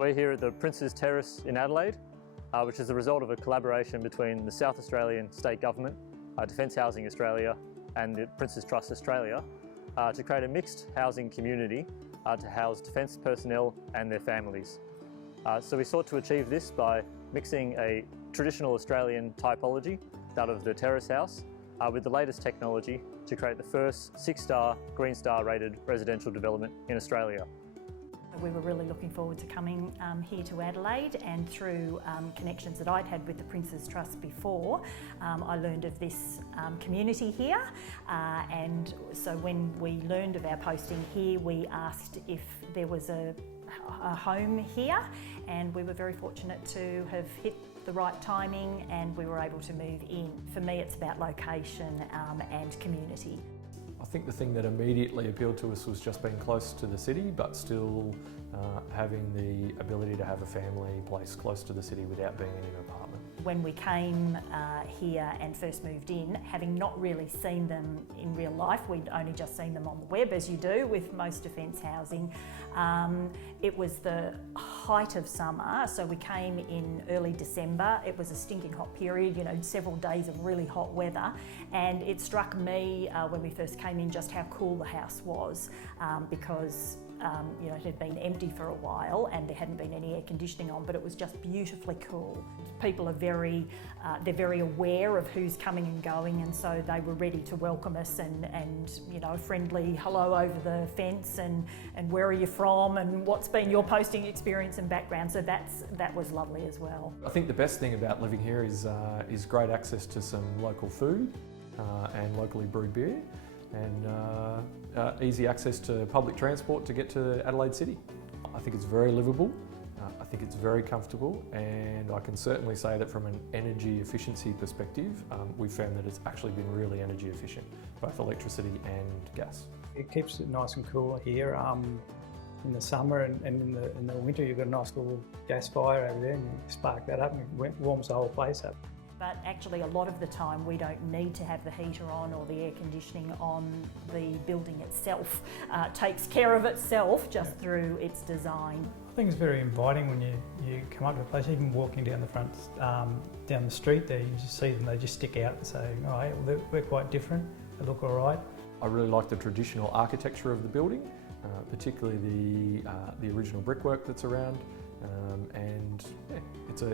We're here at the Prince's Terrace in Adelaide, which is the result of a collaboration between the South Australian State Government, Defence Housing Australia and the Prince's Trust Australia to create a mixed housing community to house defence personnel and their families. So we sought to achieve this by mixing a traditional Australian typology, that of the terrace house, with the latest technology to create the first 6-star Green Star rated residential development in Australia. We were really looking forward to coming here to Adelaide, and through connections that I'd had with the Prince's Trust before, I learned of this community here, and so when we learned of our posting here, we asked if there was a home here, and we were very fortunate to have hit the right timing and we were able to move in. For me, it's about location and community. I think the thing that immediately appealed to us was just being close to the city, but still having the ability to have a family place close to the city without being in an apartment. When we came here and first moved in, having not really seen them in real life, we'd only just seen them on the web, as you do with most defence housing. It was the height of summer, so we came in early December. It was a stinking hot period, you know, several days of really hot weather, and it struck me when we first came in just how cool the house was, because you know, it had been empty for a while and there hadn't been any air conditioning on, but it was just beautifully cool. People are they're very aware of who's coming and going, and so they were ready to welcome us and you know, a friendly hello over the fence and where are you from and what's been your posting experience and background. So that was lovely as well. I think the best thing about living here is great access to some local food and locally brewed beer, and easy access to public transport to get to Adelaide City. I think it's very livable, I think it's very comfortable, and I can certainly say that from an energy efficiency perspective, we've found that it's actually been really energy efficient, both electricity and gas. It keeps it nice and cool here. In the summer and in the winter, you've got a nice little gas fire over there and you spark that up and it warms the whole place up. But actually a lot of the time we don't need to have the heater on or the air conditioning on. The building itself takes care of itself just through its design. I think it's very inviting when you come up to a place, even walking down the front, down the street there, you just see them, they just stick out and say, oh, hey, well, we're quite different, they look all right. I really like the traditional architecture of the building, particularly the original brickwork that's around, and yeah,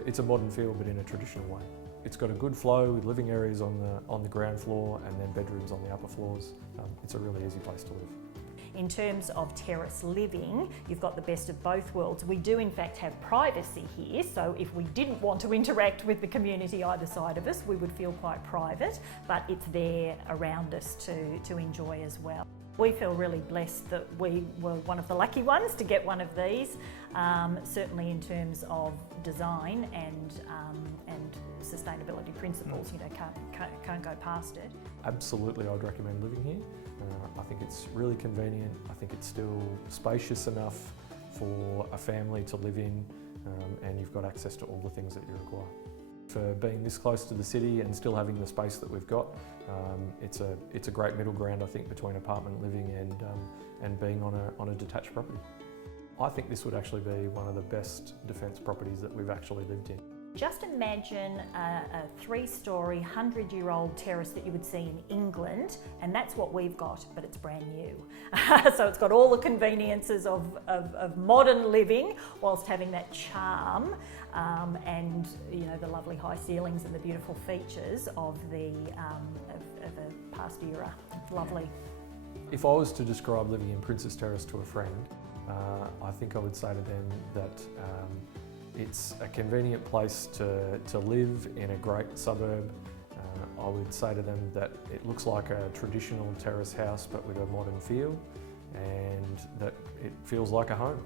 it's a modern feel but in a traditional way. It's got a good flow with living areas on the ground floor and then bedrooms on the upper floors. It's a really easy place to live. In terms of terrace living, you've got the best of both worlds. We do in fact have privacy here, so if we didn't want to interact with the community either side of us, we would feel quite private, but it's there around us to enjoy as well. We feel really blessed that we were one of the lucky ones to get one of these, certainly in terms of design and sustainability principles. You know, can't go past it. Absolutely, I'd recommend living here. I think it's really convenient. I think it's still spacious enough for a family to live in, and you've got access to all the things that you require. For being this close to the city and still having the space that we've got, it's a great middle ground, I think, between apartment living and being on a detached property. I think this would actually be one of the best defence properties that we've actually lived in. Just imagine a 3-storey, 100-year-old terrace that you would see in England, and that's what we've got, but it's brand new. So it's got all the conveniences of modern living, whilst having that charm and you know, the lovely high ceilings and the beautiful features of a past era. It's lovely. If I was to describe living in Prince's Terrace to a friend, I think I would say to them that it's a convenient place to live in a great suburb. I would say to them that it looks like a traditional terrace house but with a modern feel, and that it feels like a home.